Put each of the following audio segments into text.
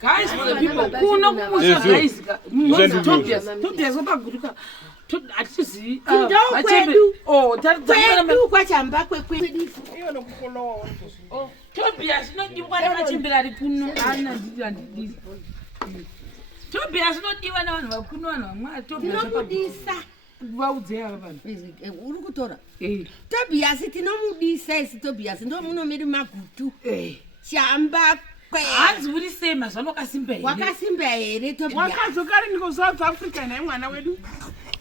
Guys, for the people, Tobias WepaGutu. Atizi ekwedu kwedu kwachamba kwekwedu iyo nokufollow Tobias nodiwa naMachembere ari kuno ana ndidi Tobias nodiwa na vanhu vakuno vanhu vamwe Tobias tinomudisa vaudzeya vanhu uri kutora Tobias tinomudisa isi Tobias ndo munomiri magutu chamba hanzi uri sema zvanokasimba here wakasimba here Tobias wakazokari niko South Africa naye mwana wedu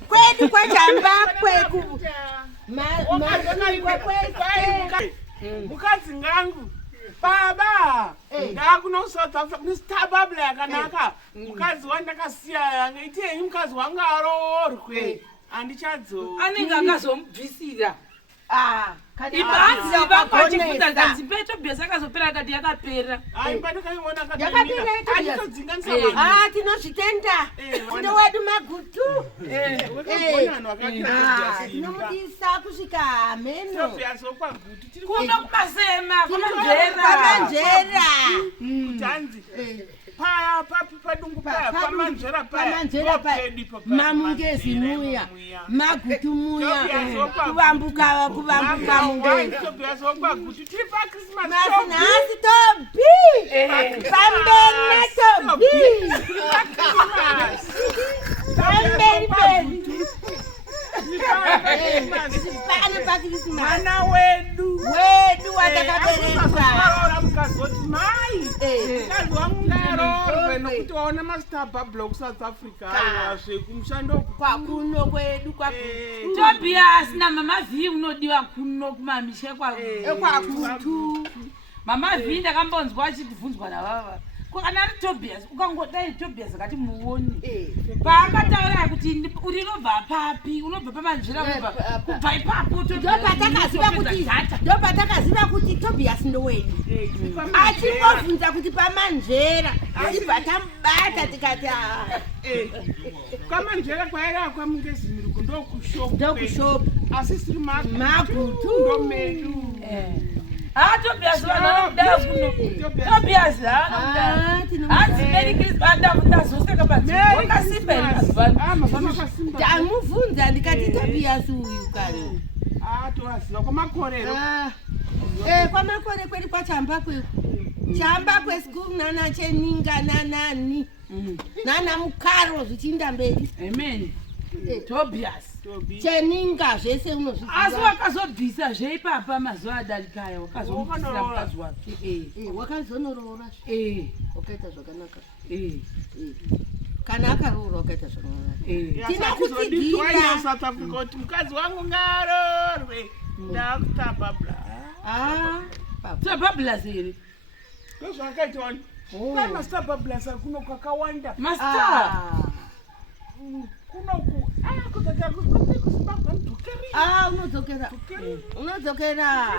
kwedu kwachamba kweku mukadzi ngangu baba ndakuno South Africa nistababla yakanaka mukadzi wandakasiya yange itenyi mukadzi wangu aroorwe andichadzo anenge akazomubvisira ibanzi vakachifunda ndanzi Tobias akazopera kati yakapera tinozvitenda ndo wedu magutu tinomudisa kusvika hameno kuno kuMasema kuManjera paya padungu paya pamanjera mamungezi muya magutu muya kuvambuka mungezi Tobias WepaGutu tiri paChristmas nasi Tobi pambene Tobi pambene paChristmas mwana wedu watakabereka mukazoti mai mukadzi wangu ngaroorwe nokuti waona mastababla kuSouth Africa aiwazve kumushando kwakuno kwedu Tobias namama V unodiwa kuno kumamisha kwakutu mama V ndakambonzwa achibvunzwa navava kana ari Tobias ukangodai Tobias akati muoni paakataura kuti unobva papi unobva pamanjira kubva ipapo ndopatakaziva kuti Tobias ndowedu achingobvunza kuti pamanjera tibva tambata tikati kwamanjera kwaira kwamungezi miruko ndokushopu asi siri magutu ndomedu Tobias vanoda kuno Tobias hanzi Merry Christmas ndazoseka panzi wakasimba here mazuvano ndamubvunza ndikati Tobias uyu kare tovaziva kwamakorero kwamakore kwedu kwachamba chamba kwesikuru nanacheninga nanani nanaMukaro zvichiinda mberi amen Tobias cheninga zvese unozviziva asi wakazobvisa zveipapa mazuva adarikaya wakazomubvisira mukadzi wake wakazonoroora wakaita zvakanaka kana akaroora wakaita zvakanaka tinokutsigira South Africa kuti mukadzi wangu ngaroorwe ndakutababla tabablas here ndozvakaitwa kwai mastabablas kuno kwakawanda master kunoku unodzokera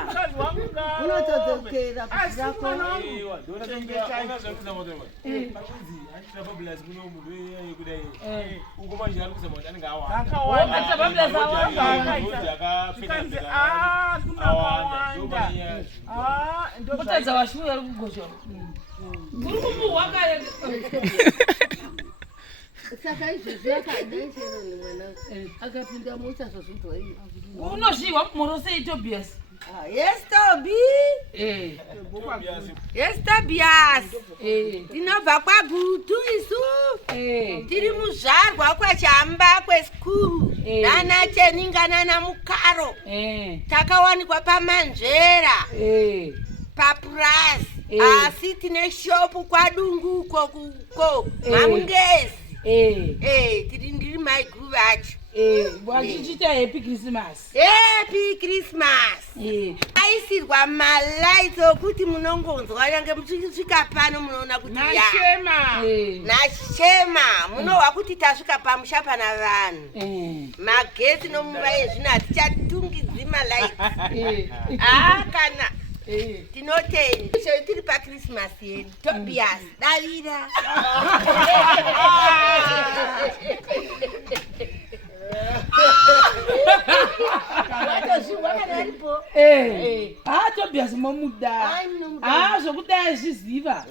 kutadza washuya uri kugozha uri kumuhwaka saka izvozvo akadaisero nemwana akapinda muchazvozvidzwa unozviwa murosei Tobias yes Tobi tinobva kwaGutu isu tiri muzvarwa kwachamba kwesikuru nanacheninga nanaMukaro takawanikwa pamanjera papurasi asi tine shopu kwadungu uko mamungezi ndiri maiguva acho wachichita happy Christmas aisirwa malights okuti munongonzwa yange muchisvika pano munoona kuti nachema munohwa kuti tasvika pamusha pana vanhu magetsi nomuva yezvino hatichatungidzwi malights kana tinoteni tiri paChristmas yedu Tobias davira watozvingwa kana aripo Tobias momuda. Zvokuda zviziva.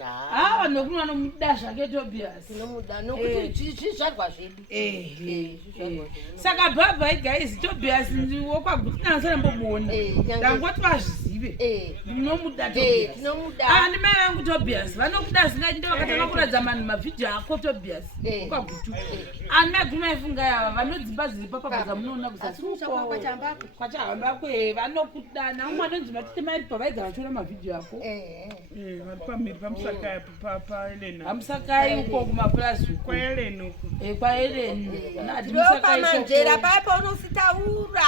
Vanhu vekuru vanomuda zvake Tobias. Tinomuda nokuti zvizvarwa zvedu. Saka baba guys Tobias ndiwo kwaGutu ndinosambomuona. Ndangoti vazvizive. Ndinomuda Tobias. Tinomuda. Ndi mai vangu Tobias vanokuda singaite vakatanga kuradza vanhu mavhidhiyo ako Tobias kwaGutu. Ani maguru maifunga yava vanodzimba ziri papabva munoona kuzasuko. Kwachahamba kwe vanokuda namwe anonzi matete mai pavaigara vachiona mavhidhiyo ako. Vari pamhiri pamusakai paelena. Pamusakai uko kumaplaza uko. Kwaelena uko. Kwaelena. Ndopamanjera paipo unositaura.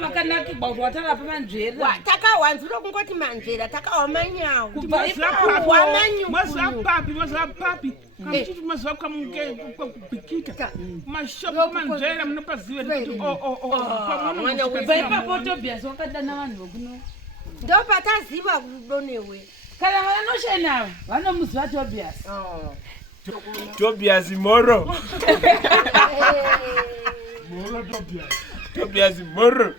Vakanakirwa kuti watara pamanjera. Takawanzira kungoti manjera takawa manyawu. Kubva Mazuva papi. Kamuchiti mazuva kwamugwikita. Mashopu manjera munopazive kuti kubva ipapo Tobias wakadana vanhu vokuno. Ndopataziva rudo newe. Kana vanoshena vanomuziva Tobias. Tobias Moro. Tobias Moro.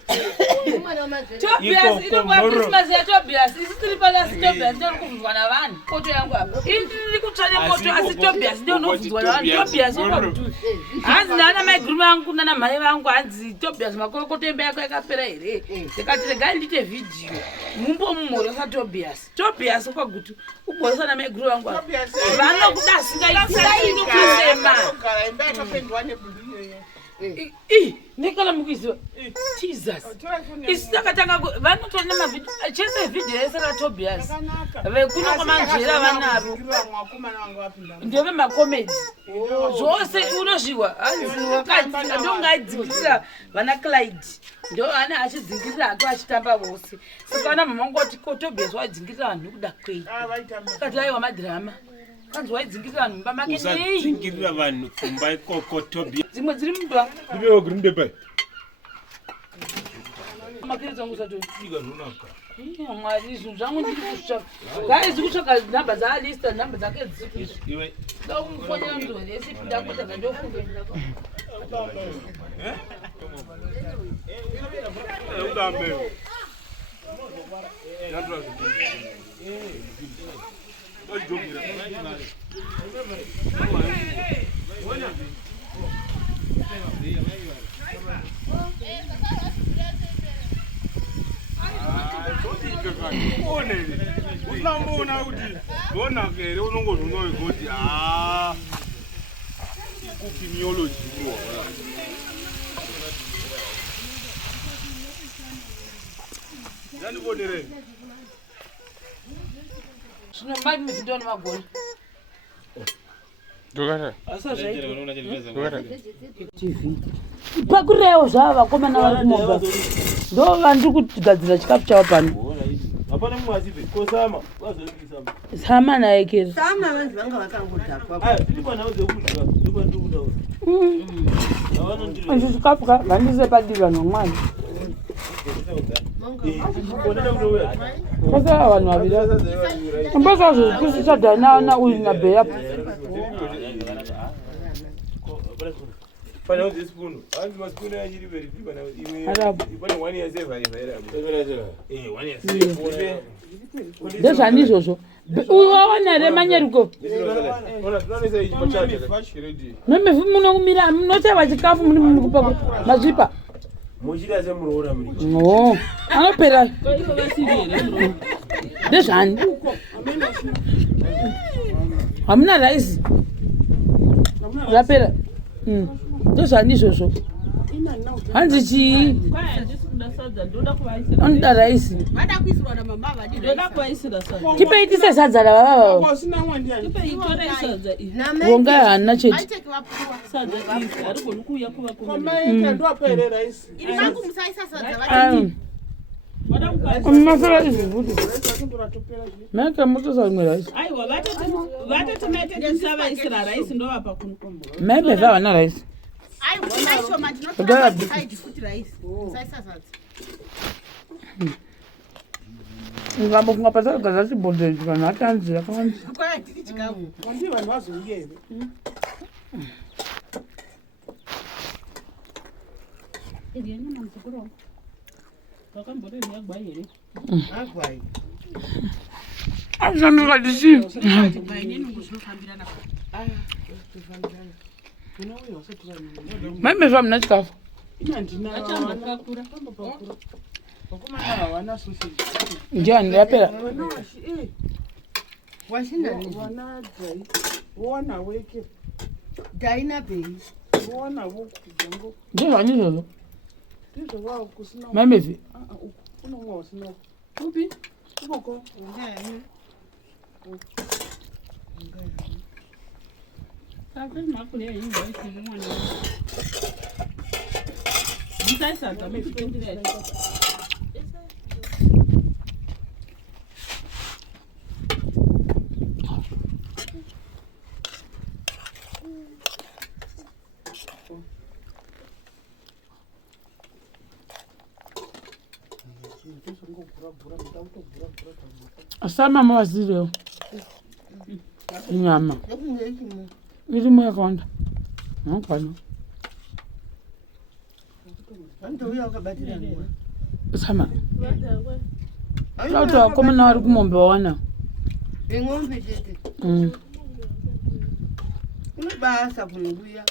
Tobias inongwa Christmas ya Tobias. Isi tiri pasi Tobias ndio kuvuzwa na vanhu. Koto yangu hapa. Ini kutsvane moto asi Tobias ndio unovuzwa na vanhu. Tobias uko. Hanzi ndana mai guru vangu nana mai vangu hanzi Tobias makorokoto embe yako yakapera here. Ndikati regai ndite video. Mumbo mumoro sa Tobias. Tobias uko Gutu. Ubosa na mai guru vangu. Vanokuda singaiti kuMasema. Nikala mukiziva Jesus isitakatanga vanotona mavhidhiyo chese vhidhiyo yese raTobias vekuno kwamanjera vanaro ndove makomedi zvose unozviwa ndongaaidzingirira vana Clyde ndo ane achidzingirira ake achitamba vose saka vana mamangu vati Tobias waidzingirira vanhu nekuda kwei kati aiwa madhirama kanzi waidzingirira vanhu mumba make nei Dzingirira vanhu kumba ikoko Tobias. Dzimwe dziri mumba Ndibewo green paper. Makiridza wangu usatofika runaka. Mwari izvo zvangu ndiri kutsvaka. Guys kutsvaka nhamba dzaAlista nhamba dzake dziri. Iwe ndakumufonyera muzori yesipi ndakotanga ndofunga. ukambe. Usambona kuti ndona kere unongozvonwa kuti epidemiology ndandibonere Zvino mai muzvindo nemagoni. ndokata TV. Pakurewo zvava vakomana vari kumomba. Ndo vandiri kugadzira chikafu chavo pano. apana mwazive kosama wazokisama Sama naye kero. Sama vanhu vanga vakangodhakwa. tiri panhau dzekudya ndokwandir kutaura Izvi chikafu ngandise padivi vanhu vamwari. Kwese vanhu vaviri. Mbasa zvokusisa dhana uyu naBheya. panhau dzesipunu hanzi masipunu achiri veri panhau imwe pane 1 year seva Ndezvani izvozvo. Uyu wawana here manyeruko. tinonoisa ichi pachaje Nomevu munomira munoteva chikafu muri kupa mazvipa. muchida semuroora muri Oh, anopera. Ndezvani? Hamuna raisi. Rapera. Ndezvani izvozvo. Hanzi chii? Anoda raisi. Vada kuisirwa namama vadi. Ndoda kuvaisira sadza. Tipeitise sadza ravava. Kosina mwandiani. Tipeitore sadza iyi. Vonga hana chete. Vaiteke vapuwa. Sadza iyi arigoni kuuya kuva Kwamaita ndopere raisi. Iri vangu musaisa sadza vadi. Vada kuvaisira. Masara izvuti. Ndotopera zvi. Meke mutosa rimwe raisi. Aiwa vatoti maite tisavaisira raisi ndovapa kunikombo. Maybe vana raisi. Ai, musaisho mandinotora side futi raisi. Musaisa sadza. Ngambofunga pasara gaza chibhodheri kana atanzira kanzi. Kwaya tiri chikamu. Kwandi vanhu vazoiyere. Wakambore nyagwa here. Agwai. Azvanuka disi. Mame zvamuna chikafu. Ndiani yapera. Washina Wona weke. Daina bei. Wona wokujango. Ndivani izvozvo. Ndizvo wao kusina. Mame vi. Unomwa usina. Upi? Uboko. Sasa makule yini baisi mwana. Ndisasa ngamifundire. Asama mawaziro. Inyama. Irimo yakonda. Nokwana. Ando uya ukabatira ngwa. Sama. Lauta koma na wari kumombe wawana. Ingombe tete. Unobasa kunubuya.